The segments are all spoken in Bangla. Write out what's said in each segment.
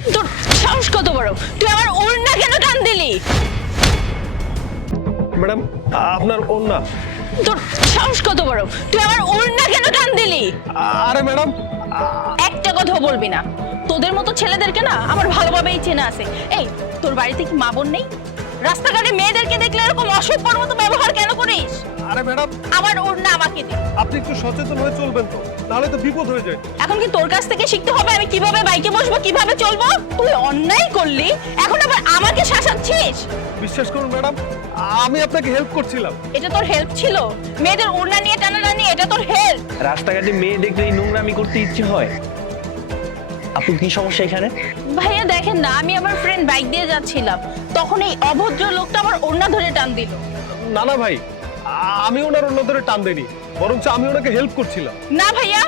তোর সাহস কত বড়, তুই আমার ওড়না কেন টান দিলি? ম্যাডাম, আপনার ওড়না। তোর সাহস কত বড়, তুই আমার ওড়না কেন টান দিলি? আরে ম্যাডাম, একটা কথা বলবি না। তোদের মতো ছেলেদেরকে না আমার ভালোভাবেই চেনা আছে। এই, তোর বাড়িতে কি মা বোন নেই? রাস্তাঘাটে মেয়েদেরকে দেখলে এরকম অসভ্যর মতো ব্যবহার কেন করিস? আরে ম্যাডাম, আমার ওড়না আমাকে দে। আপনি একটু সচেতন হয়ে চলবেন তো, নাহলে তো বিপদ হয়ে যায়। এখন কি তোর কাছ থেকে শিখতে হবে আমি কিভাবে বাইকে বসবো, কিভাবে চলবো? তুই অন্যায় করলি, এখন আবার আমাকে শাসাচ্ছিস? বিশ্বাস করুন ম্যাডাম, আমি আপনাকে হেল্প করছিলাম। এটা তোর হেল্প ছিল? মেয়েদের ওড়না নিয়ে টানাটানি, এটা তোর হেল্প? রাস্তাঘাটে মেয়ে দেখলেই নোংরামি করতে ইচ্ছে হয়। আপু কি সমস্যা এখানে? ভাইয়া দেখেন না, আমি আমার ফ্রেন্ড বাইক দিয়ে যাচ্ছিলাম, তখন এই অভদ্র লোকটা আমার ওড়না ধরে টান দিল। না না ভাই, আমি ওনার ওড়না ধরে টান দেনি, বরঞ্চ আমি ওনাকে হেল্প করছিলাম। না ভাইয়া,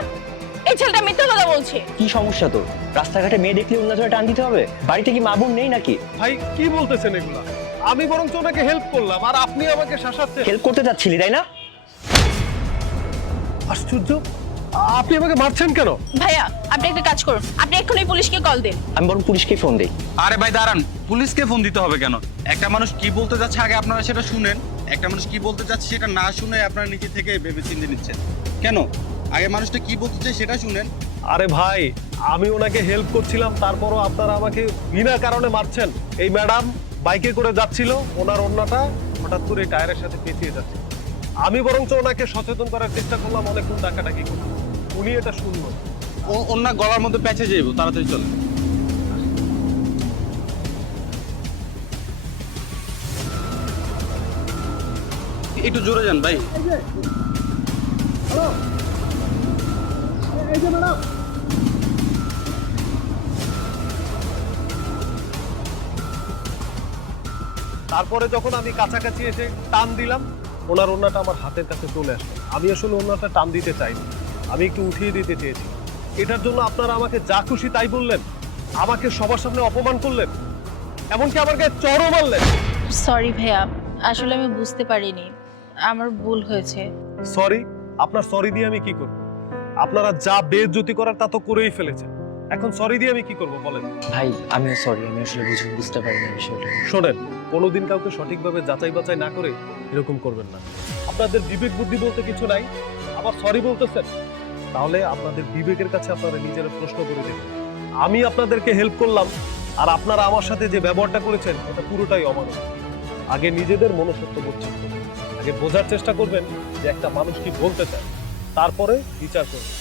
এই ছেলেটা মিথ্যা কথা বলছে। কি সমস্যা তোর? রাস্তাঘাটে মেয়ে দেখলে ওনার ধরে টান দিতে হবে? বাড়িতে কি মা বোন নেই নাকি? ভাই কি বলতেছেন এগুলা? আমি বরঞ্চ ওনাকে হেল্প করলাম, আর আপনি আমাকে শাসাচ্ছেন। হেল্প করতে যাচ্ছিলি তাই না? আশ্চর্য, আপনি আমাকে মারছেন কেন? ভাইয়া, আপনি একটা কাজ করুন, আপনি এক্ষুনি পুলিশকে কল দিন। আমি বরং পুলিশকে ফোন দেই। আরে ভাই দাঁড়ান, পুলিশকে ফোন দিতে হবে কেন? একটা মানুষ কি বলতে যাচ্ছে আগে আপনারা সেটা শুনেন। একটা মানুষ কি বলতে যাচ্ছে সেটা না শুনে আপনারা নিজে থেকে ভেবে চিন্তে নিচ্ছেন কেন? আগে মানুষটা কি বলতে চায় সেটা শুনেন। আরে ভাই, আমি ওনাকে হেল্প করছিলাম, তারপরও আপনারা আমাকে বিনা কারণে মারছেন। এই ম্যাডাম বাইকে করে যাচ্ছিল, ওনার ওড়নাটা হঠাৎ করে টায়ারের সাথে পেঁচিয়ে যাচ্ছে। আমি বরঞ্চ ওনাকে সচেতন করার চেষ্টা করলাম, অনেকক্ষণ ডাকাডাকি করলাম, উনি এটা শুনলো। অন্য গলার মধ্যে প্যাচে যাইব, তাড়াতাড়ি চলেন। একটু জোরে যান ভাই। তারপরে যখন আমি কাছাকাছি এসে টান দিলাম, ওনার ওড়নাটা আমার হাতের কাছে চলে আসলো। আমি আসলে ওড়নাটা টান দিতে চাইনি, আমি একটু উঠিয়ে দিতে চেয়েছি। এটার জন্য আপনারা আমাকে যা খুশি তাই বললেন, আমাকে সবার সামনে অপমান করলেন, এমনকি আমার গায়ে চড়ও মারলেন। সরি ভাইয়া, আসলে আমি বুঝতে পারিনি, আমার ভুল হয়েছে। সরি? আপনার সরি দিয়ে আমি কি করব? আপনারা যা বেইজ্জতি করার তা তো করেই ফেলেছেন, এখন সরি দিয়ে আমি কি করব বলেন? ভাই আমিও সরি, আমি আসলে বুঝতে পারিনি বিষয়টা। শোনেন, কোনোদিন কাউকে সঠিকভাবে যাচাই বাছাই না করে এরকম করবেন না। আপনাদের বিবেক বুদ্ধি বলতে কিছু নাই, আবার সরি বলতেছেন? তাহলে আপনাদের বিবেকের কাছে আপনারা নিজেরা প্রশ্ন করে দেখুন। আমি আপনাদেরকে হেল্প করলাম, আর আপনারা আমার সাথে যে ব্যবহারটা করেছেন এটা পুরোটাই অমানবিক। আগে নিজেদের মনুষ্যত্ব বোধ ঠিক করুন, আগে বোঝার চেষ্টা করবেন যে একটা মানুষ কি বলতে চায়, তারপরে বিচার করবেন।